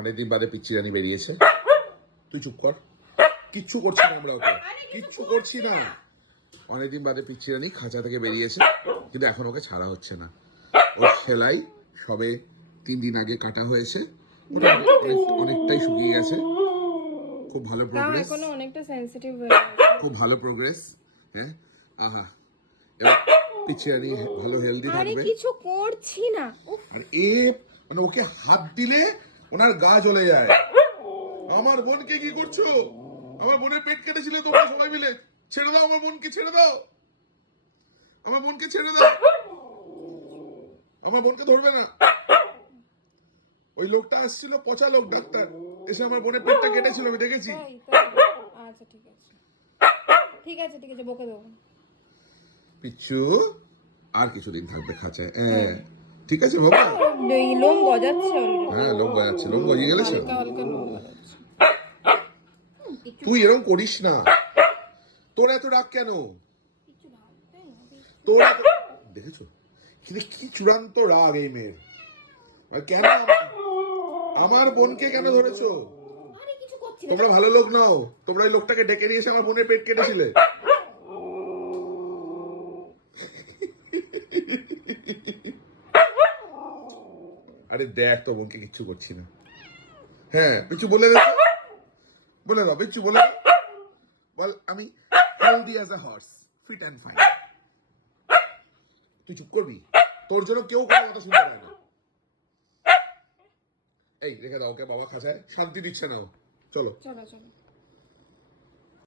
অনেকদিন বাদে পিচ্চি রানী বেরিয়েছে। তুই চুপ কর, কিচ্ছু করছি না আমরা ওকে, কিচ্ছু করছি না। অনেকদিন বাদে পিচ্চি রানী খাঁচা থেকে বেরিয়েছে, কিন্তু এখন ওকে ছাড়া হচ্ছে না। ওর সেলাই সবে 3 দিন আগে কাটা হয়েছে, ওটা অনেকটাই শুকিয়ে গেছে। খুব ভালো প্রোগ্রেস, এখনো অনেকটা সেনসিটিভ হয়ে গেছে। খুব ভালো প্রোগ্রেস। হ্যাঁ, আহা, এবার পিচ্চি রানী ভালো হেলদি আরে থাকবে। কিছু করছি না। উফ, আর মানে ওকে হাত দিলে ওনার গা জ্বলে যায়। আমার বোনকে কি করছো? আমার বোনের পেট কেটেছিলে তোমরা সবাই মিলে। ছেড়ে দাও আমার বোনকে, ছেড়ে দাও আমার বোনকে, ছেড়ে দাও। আমার বোনকে ধরবে না। ওই লোকটা আসছিল, পচা লোক ডাক্তার, এসে আমার বোনের পেটটা কেটেছিল, আমি দেখেছি। আচ্ছা ঠিক আছে, ঠিক আছে, ঠিক আছে, বকে দেবো। পিচ্ছু আর কিছুদিন থাকবে খাঁচায়। ঠিক আছে বাবা। লোম গজাচ্ছে অলরেডি। হ্যাঁ, লোম গজাচ্ছে, লোম গজিয়ে গেলেছে। হালকা হালকা লোম গজাচ্ছে। তুই এরকম করিস না। তোর এত রাগ কেন? তোর দেখেছো কিন্তু কি চূড়ান্ত রাগ এই মেয়ের। আর কেন আমার বোনকে কেন ধরেছো? তোমরা ভালো লোক নাও, তোমরা ওই লোকটাকে ডেকে নিয়ে এসে আমার বোনের পেট কেটেছিলে। আরে দেখ, তো বোনকে কিচ্ছু করছি না। হ্যাঁ, পিচ্ছু বলে দে, বলে দাও পিচ্ছু, বলে দাও। বল আমি healthy as a horse, fit and fine. তুই চুপ করবি? তোর জন্য কেউ কোনো কথা শুনতে পায় না। এই রেখে দাও ওকে, বাবা খাঁচায় শান্তি দিচ্ছে না ও। চলো চলো চলো।